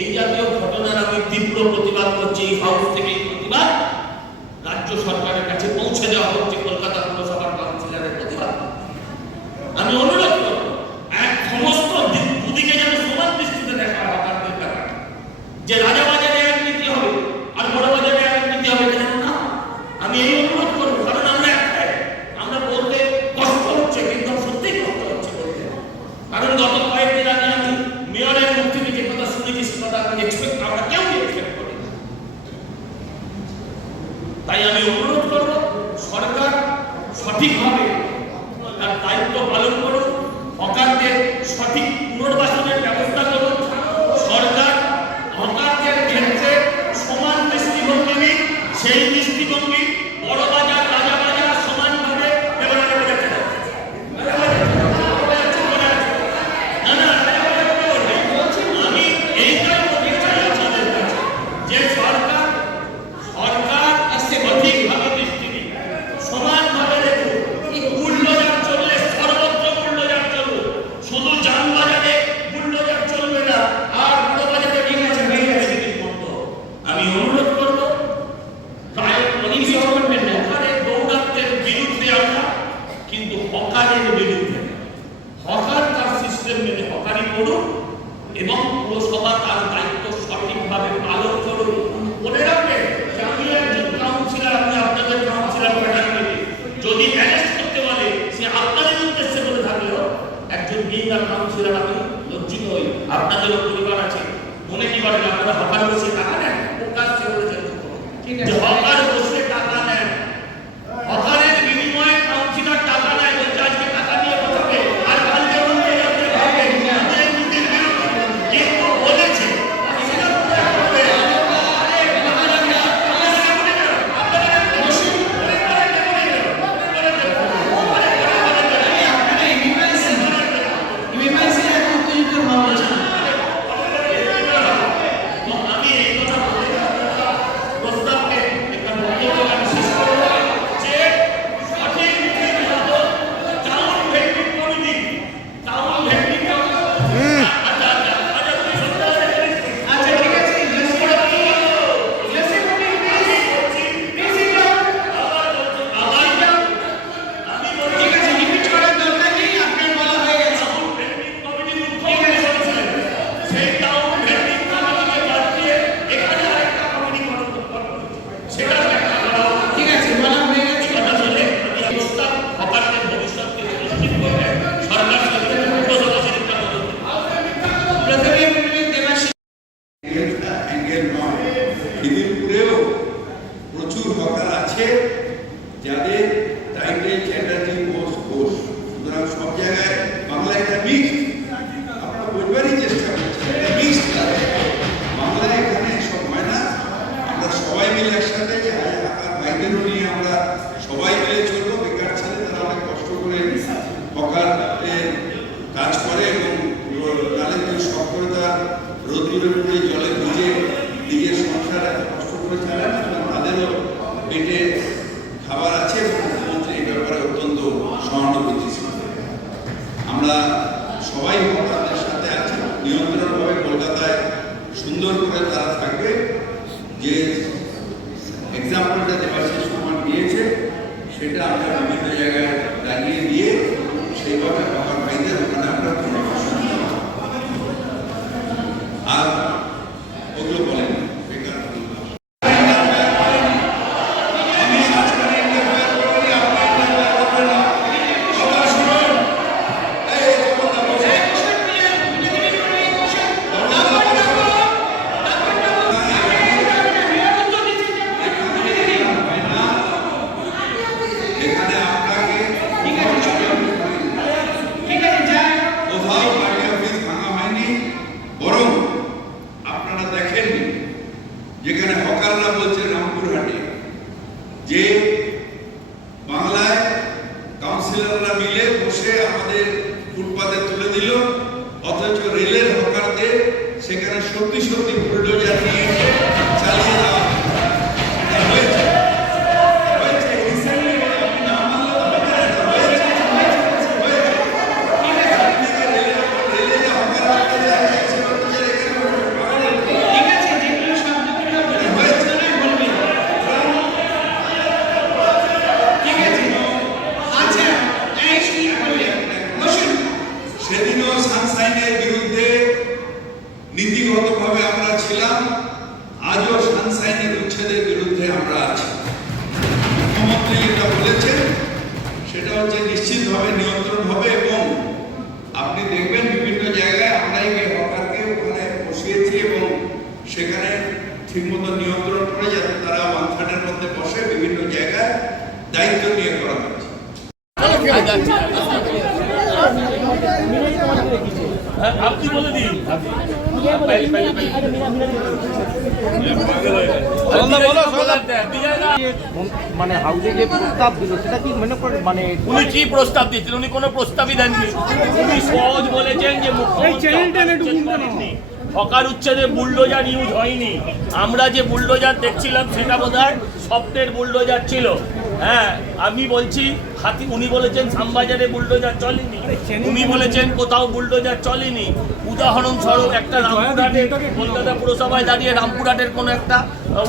এই জাতীয় ঘটনার আমি তীব্র প্রতিবাদ করছি। এই হাউস থেকে এই প্রতিবাদ রাজ্য সরকারের কাছে পৌঁছে দেওয়া হচ্ছে। কলকাতা পুরসভার কাউন্সিলরের প্রতিবাদ আমি অনুরোধ করব, এক সমস্ত দুদিকে যেন সমান দৃষ্টিতে দেখা হয়। হকারদের ব্যাপারে যে রাজাবাজারে এক নীতি হবে আর বড় বাজারে এক নীতি হবে যেন না, আমি এই অনুরোধ করব। কারণ আমরা একটাই, আমরা বলতে কষ্ট হচ্ছে, কিন্তু সত্যিই কষ্ট হচ্ছে বলতে। কারণ গত কয়েকদিন আগে আমি মেয়রের মুখ থেকে যে কথা শুনেছি সে কথা আমরা কেউ এক্সপেক্ট করি। তাই আমি অনুরোধ করব, সরকার সঠিকভাবে তার দায়িত্ব পালন করুন, হকারদের সঠিক পুনর্বাসনের ব্যবস্থা করুন। সরকার হকারদের ক্ষেত্রে সমান দৃষ্টিভঙ্গি নিন, সেই দৃষ্টিভঙ্গি বড় বাজার রাজা বাজার সমানভাবে ব্যবহার করেছে। আমি এইটাই বলতে চাই আপনাদের কাছে যে সরকার সঠিকভাবে দৃষ্টি দিন, সমানভাবে দেখুন। বুলডোজার চললে সর্বত্র বুলডোজার চলবে, শুধু যানবাজারে বুলডোজার চলবে না, আর বড় বাজারে আমি অনুরোধ করব হকারের দৌরাত্মের বিরুদ্ধে আমরা, কিন্তু হকারের বিরুদ্ধে। হকার তার সিস্টেম মেনে হকারি করুন এবং পুরসভা তার দায়িত্ব সঠিকভাবে পালন করুন। মনে রাখবেন যে আমি একজন কাউন্সিলর, আপনি আপনাদের কাউন্সিলর প্যাটার্নকে যদি অ্যারেস্ট করতে বলে সে আপনাদের উদ্দেশ্যে বলে থাকলেও একজন বিহার কাউন্সিলর আমি লজ্জিত হই। আপনাদেরও পরিবার আছে, মনে কি করেন আপনারা হকার বসে টাকা নেন? প্রকাশ্যে বলেছেন যে হকার বসে টাকা নেন, হকারের বিনিময়ে কাউন্সিলর টাকা নেয়, বলছে আজকে টাকা দিয়ে বসাবে আর কালকে বলতে যাবে ভাবে আমাদের নীতির বিরুদ্ধে। কিন্তু বলেছে প্রচুর হকার আছে যাদের টাইটেল চ্যাটার্জি ঘোষ ঘোষ। সুতরাং সব জায়গায় বাংলা একটা মিক্সড, আপনারা বুঝবারই চেষ্টা করছেন মিক্সড। বাংলায় এখানে সব হয় না। আমরা সবাই মিলে একসাথে হকার ভাইদেরও নিয়ে আমরা সবাই মিলে চলবো। বেকার ছেলে তারা অনেক কষ্ট করে হকার কাজ করে এবং তাদের কেউ শখ করে তার রোদ্দুরে পুড়ে জলে ভিজে নিজের সংসার এত কষ্ট করে চালায় না, তাদেরও পেটে খাবার আছে এবং মুখ্যমন্ত্রী এই ব্যাপারে অত্যন্ত সহানুভূতিশীল। আমরা সবাই তাদের সাথে আছি, নিয়ন্ত্রণভাবে কলকাতায় সুন্দর করে তারা থাকবে। যে এক্সাম্পলটা দেবাশিস কুমার দিয়েছে সেটা আমরা বিভিন্ন জায়গায় দাঁড়িয়ে দিয়ে সেইভাবে বাবার ভাইদের ওখানে আমরা আর ওগুলো বলেন বেকার যেখানে হকাররা বলছে রামপুরহাটে যে বাংলায় কাউন্সিলররা মিলে বসে আমাদের ফুটপাতে তুলে দিল, অথচ রেলের হকারদের সেখানে সত্যি সত্যি বুলডোজার নিয়ে চালিয়ে দেওয়া হয়েছে। রেলে যে হকার নীতিগতভাবে আমরা ছিলাম, আজও সানশাইনের উচ্ছেদের বিরুদ্ধে আমরা আছি। মুখ্যমন্ত্রী যেটা বলেছেন সেটা হচ্ছে নিশ্চিতভাবে নিয়ন্ত্রণ হবে, এবং আপনি দেখবেন বিভিন্ন জায়গায় আমরাই হকারকে ওখানে বসিয়েছি এবং সেখানে ঠিকমতো নিয়ন্ত্রণ করে যাতে তারা 1/3-এর মধ্যে বসে বিভিন্ন জায়গায় দায়িত্ব নিয়ে করা হচ্ছে। আপনি বলে দিন। মানে হাউসে যে প্রস্তাব দিল সেটা কি মনে করে, মানে উনি কি প্রস্তাব দিয়েছেন? উনি কোনো প্রস্তাবই দেননি। উনি সহজ বলেছেন যে মুখ্যমন্ত্রী হকার উচ্ছেদে বুলডোজার ইউজ হয়নি। আমরা যে বুলডোজার দেখছিলাম সেটা বোধহয় সফটের বুলডোজার ছিল। হ্যাঁ, আমি বলছি হাতি। উনি বলেছেন শ্যামবাজারে বুলডোজার চলেনি, উনি বলেছেন কোথাও বুলডোজার চলেনি। উদাহরণস্বরূপ একটা রামপুরহাটের, কলকাতা পুরসভায় দাঁড়িয়ে রামপুরহাটের কোনো একটা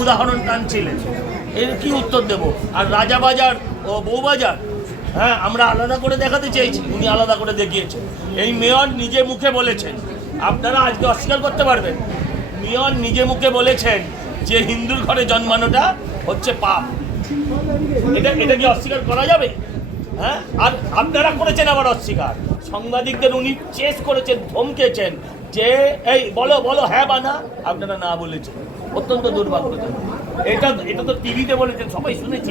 উদাহরণ টানছিলেন। এর কি উত্তর দেব? আর রাজাবাজার ও বউবাজার, হ্যাঁ, আমরা আলাদা করে দেখাতে চেয়েছি, উনি আলাদা করে দেখিয়েছেন। এই মেয়র নিজে মুখে বলেছেন, আপনারা আজকে অস্বীকার করতে পারবেন, মেয়র নিজে মুখে বলেছেন যে হিন্দুর ঘরে জন্মানোটা হচ্ছে পাপ। এটা কি অস্বীকার করা যাবে? হ্যাঁ, আর আপনারা করেছেন আবার অস্বীকার। সাংবাদিকদের উনি চেস করেছেন, ধমকেছেন যে এই বলো বলো হ্যাঁ বা না, আপনারা না বলেছেন। অত্যন্ত দুর্ভাগ্যজনক। এটা তো টিভিতে বলেছেন, সবাই শুনেছি।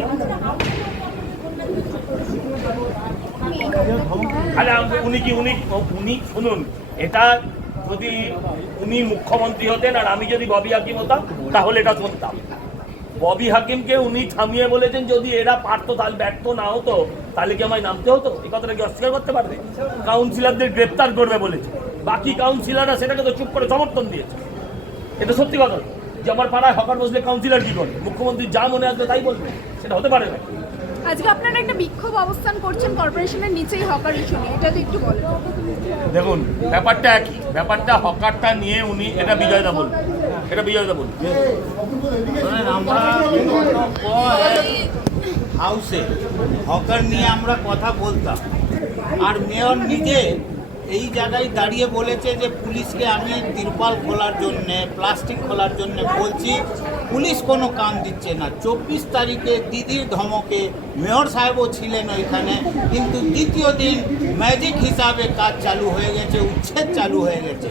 আরে উনি শুনুন, এটা যদি উনি মুখ্যমন্ত্রী হতেন আর আমি যদি ববি হাকিম হতাম তাহলে এটা শুনতাম। ববি হাকিমকে উনি থামিয়ে বলেছেন যদি এরা পারতো তাহলে ব্যর্থ না হতো তাহলে কি আমায় নামতে হতো? এই কথাটা কি অস্বীকার করতে পারবে? কাউন্সিলরদের গ্রেপ্তার করবে বলেছে, বাকি কাউন্সিলররা সেটাকে তো চুপ করে সমর্থন দিয়েছে। এটা সত্যি কথা যে আমার পাড়ায় হকার বসলে কাউন্সিলর কি করবে? মুখ্যমন্ত্রী যা মনে আসবে তাই বলবে, সেটা হতে পারে না। আজকে আপনারা একটা বিক্ষোভ অবস্থান করছেন কর্পোরেশনের নিচেই হকার ইস্যু নিয়ে, এটা তো একটু বলেন। দেখুন, ব্যাপারটা একই, ব্যাপারটা হকারটা নিয়ে উনি এটা বিজয়দা বলবেন, এটা বিজয়দা বলবেন। আমরা হাউসে হকার নিয়ে আমরা কথা বলতাম, আর মেয়র নিজে এই জায়গায় দাঁড়িয়ে বলেছে যে পুলিশকে আমি তিরপাল খোলার জন্যে, প্লাস্টিক খোলার জন্যে বলছি, পুলিশ কোনো কান দিচ্ছে না। 24 তারিখে দিদির ধমকে মেয়র সাহেবও ছিলেন ওইখানে, কিন্তু দ্বিতীয় দিন ম্যাজিক হিসাবে কাজ চালু হয়ে গেছে, উচ্ছেদ চালু হয়ে গেছে।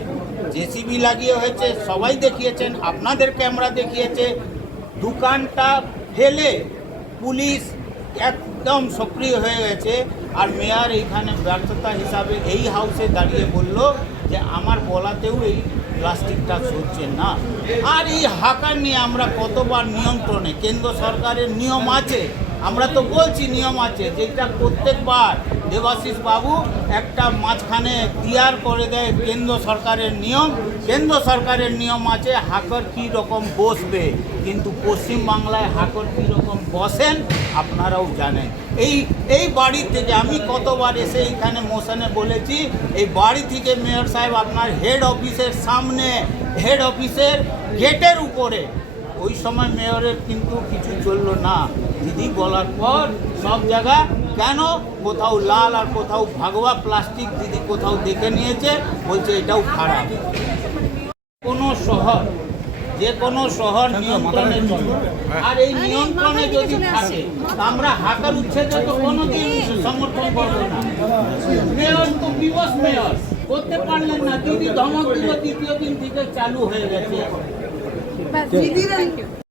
জেসিবি লাগিয়ে হয়েছে, সবাই দেখিয়েছেন, আপনাদের ক্যামেরা দেখিয়েছে। দোকানটা ফেলে পুলিশ একদম সক্রিয় হয়ে গেছে, আর মেয়র এইখানে ব্যর্থতা হিসাবে এই হাউসে দাঁড়িয়ে বলল যে আমার বলাতেও এই প্লাস্টিকটা সরছে না। আর এই হাকার নিয়ে আমরা কতবার নিয়ন্ত্রণে, কেন্দ্র সরকারের নিয়ম আছে, আমরা তো বলছি নিয়ম আছে, যেটা প্রত্যেকবার দেবাশিস বাবু একটা মাঝখানে ক্লিয়ার করে দেয় কেন্দ্র সরকারের নিয়ম। কেন্দ্র সরকারের নিয়ম আছে হাকার কী রকম বসবে, কিন্তু পশ্চিমবাংলায় হাকার কী রকম বসেন আপনারাও জানেন। এই বাড়ি থেকে আমি কতবার এসে এইখানে মোশনে বলেছি, এই বাড়ি থেকে মেয়র সাহেব আপনার হেড অফিসের সামনে, হেড অফিসের গেটের উপরে, ওই সময় মেয়রের কিন্তু কিছু চললো না। দিদি বলার পর সব জায়গা কেন কোথাও লাল আর কোথাও ভাগোয়া প্লাস্টিক দিদি কোথাও দেখে নিয়েছে, বলছে এটাও খারাপ। কোনো শহর, যে কোনো শহর নিয়ন্ত্রণে চলে, আর এই নিয়ন্ত্রণে যদি থাকে আমরা হাকার উচ্ছেদে তো কোনোদিন সমর্থন করবো না। মেয়র তো বিবশ মেয়র করতে পারলেন না, দিদি ধমক দিল, দ্বিতীয় দিন থেকে চালু হয়ে গেছে।